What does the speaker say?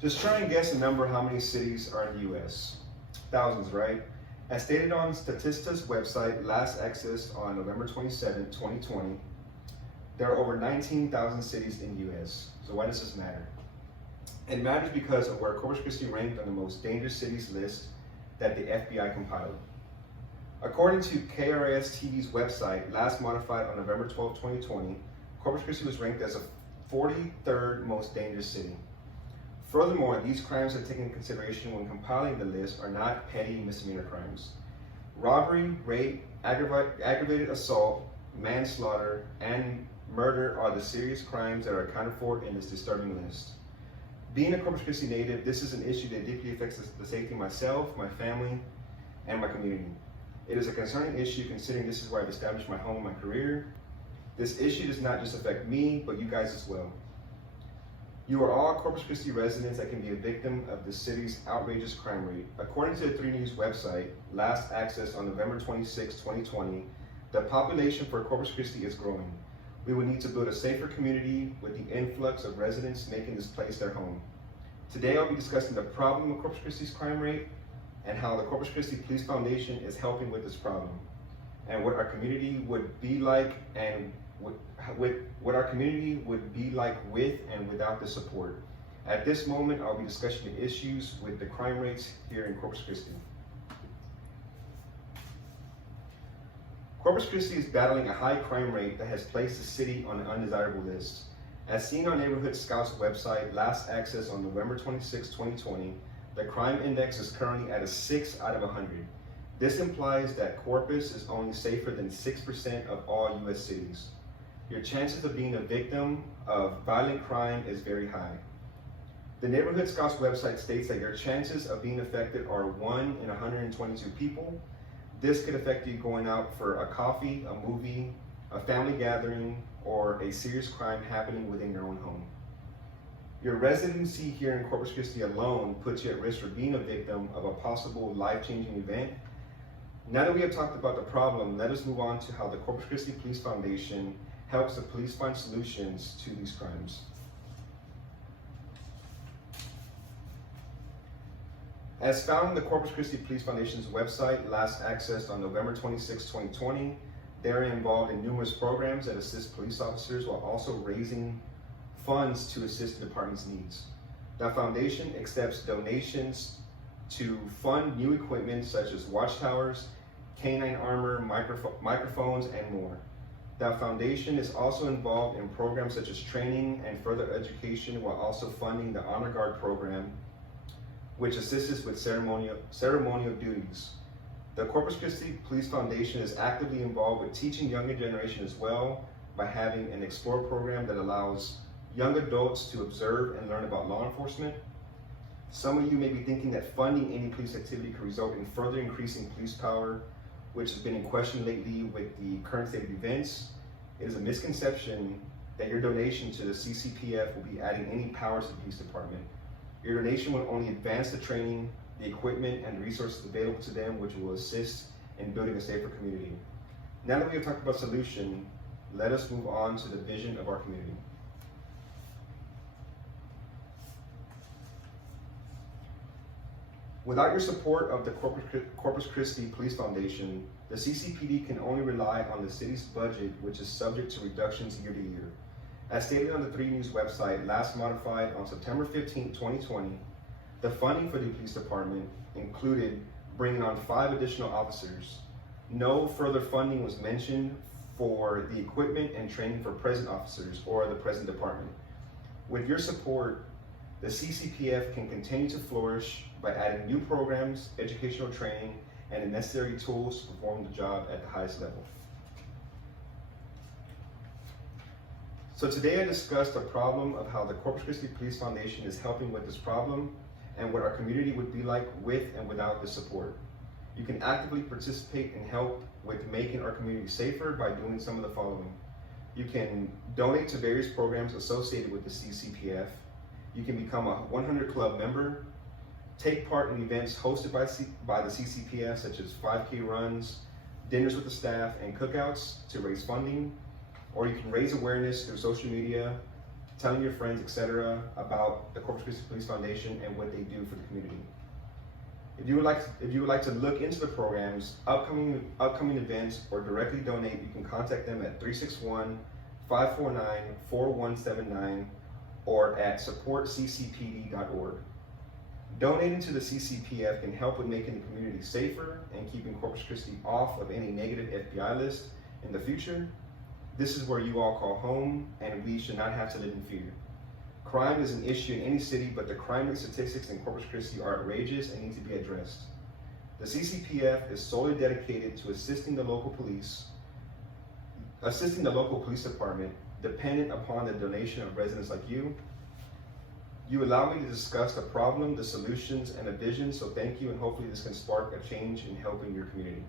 Just try and guess a number how many cities are in the US. Thousands, right? As stated on Statista's website, last accessed on November 27, 2020, there are over 19,000 cities in the US. So why does this matter? It matters because of where Corpus Christi ranked on the most dangerous cities list that the FBI compiled. According to KRS-TV's website, last modified on November 12, 2020, Corpus Christi was ranked as the 43rd most dangerous city. Furthermore, these crimes are taken into consideration when compiling the list are not petty misdemeanor crimes. Robbery, rape, aggravated assault, manslaughter, and murder are the serious crimes that are accounted for in this disturbing list. Being a Corpus Christi native, this is an issue that deeply affects the safety of myself, my family, and my community. It is a concerning issue considering this is where I've established my home and my career. This issue does not just affect me, but you guys as well. You are all Corpus Christi residents that can be a victim of the city's outrageous crime rate. According to the 3 News website, last accessed on November 26, 2020, the population for Corpus Christi is growing. We will need to build a safer community with the influx of residents making this place their home. Today I'll be discussing the problem of Corpus Christi's crime rate and how the Corpus Christi Police Foundation is helping with this problem, and what our community would be like and what our community would be like with and without the support. At this moment, I'll be discussing the issues with the crime rates here in Corpus Christi. Corpus Christi is battling a high crime rate that has placed the city on an undesirable list. As seen on Neighborhood Scout's website, last accessed on November 26, 2020, the crime index is currently at a 6 out of 100. This implies that Corpus is only safer than 6% of all US cities. Your chances of being a victim of violent crime is very high. The Neighborhood Scouts website states that your chances of being affected are 1 in 122 people. This could affect you going out for a coffee, a movie, a family gathering, or a serious crime happening within your own home. Your residency here in Corpus Christi alone puts you at risk for being a victim of a possible life-changing event. Now that we have talked about the problem, let us move on to how the Corpus Christi Police Foundation helps the police find solutions to these crimes. As found on the Corpus Christi Police Foundation's website, last accessed on November 26, 2020, they are involved in numerous programs that assist police officers while also raising funds to assist the department's needs. The foundation accepts donations to fund new equipment such as watchtowers, canine armor, microphones, and more. The foundation is also involved in programs such as training and further education while also funding the Honor Guard program, which assists us with ceremonial duties. The Corpus Christi Police Foundation is actively involved with teaching younger generation as well by having an Explore program that allows young adults to observe and learn about law enforcement. Some of you may be thinking that funding any police activity could result in further increasing police power, which has been in question lately with the current state of events. It is a misconception that your donation to the CCPF will be adding any powers to the police department. Your donation will only advance the training, the equipment, and the resources available to them, which will assist in building a safer community. Now that we have talked about solution, let us move on to the vision of our community. Without your support of the Corpus Christi Police Foundation, the CCPD can only rely on the city's budget, which is subject to reductions year to year. As stated on the 3 News website, last modified on September 15, 2020, the funding for the police department included bringing on 5 additional officers. No further funding was mentioned for the equipment and training for present officers or the present department. With your support, the CCPF can continue to flourish by adding new programs, educational training, and the necessary tools to perform the job at the highest level. So today I discussed the problem of how the Corpus Christi Police Foundation is helping with this problem and what our community would be like with and without the support. You can actively participate and help with making our community safer by doing some of the following. You can donate to various programs associated with the CCPF. You can become a 100 Club member, take part in events hosted by the CCPF such as 5K runs, dinners with the staff, and cookouts to raise funding. Or you can raise awareness through social media, telling your friends, etc., about the Corpus Christi Police Foundation and what they do for the community. If you would like to look into the programs, upcoming events, or directly donate, you can contact them at 361-549-4179 or at supportccpd.org. Donating to the CCPF can help with making the community safer and keeping Corpus Christi off of any negative FBI list in the future. This is where you all call home, and we should not have to live in fear. Crime is an issue in any city, but the crime rate statistics in Corpus Christi are outrageous and need to be addressed. The CCPF is solely dedicated to assisting the local police department, dependent upon the donation of residents like you. You allow me to discuss the problem, the solutions, and the vision, so thank you, and hopefully this can spark a change in helping your community.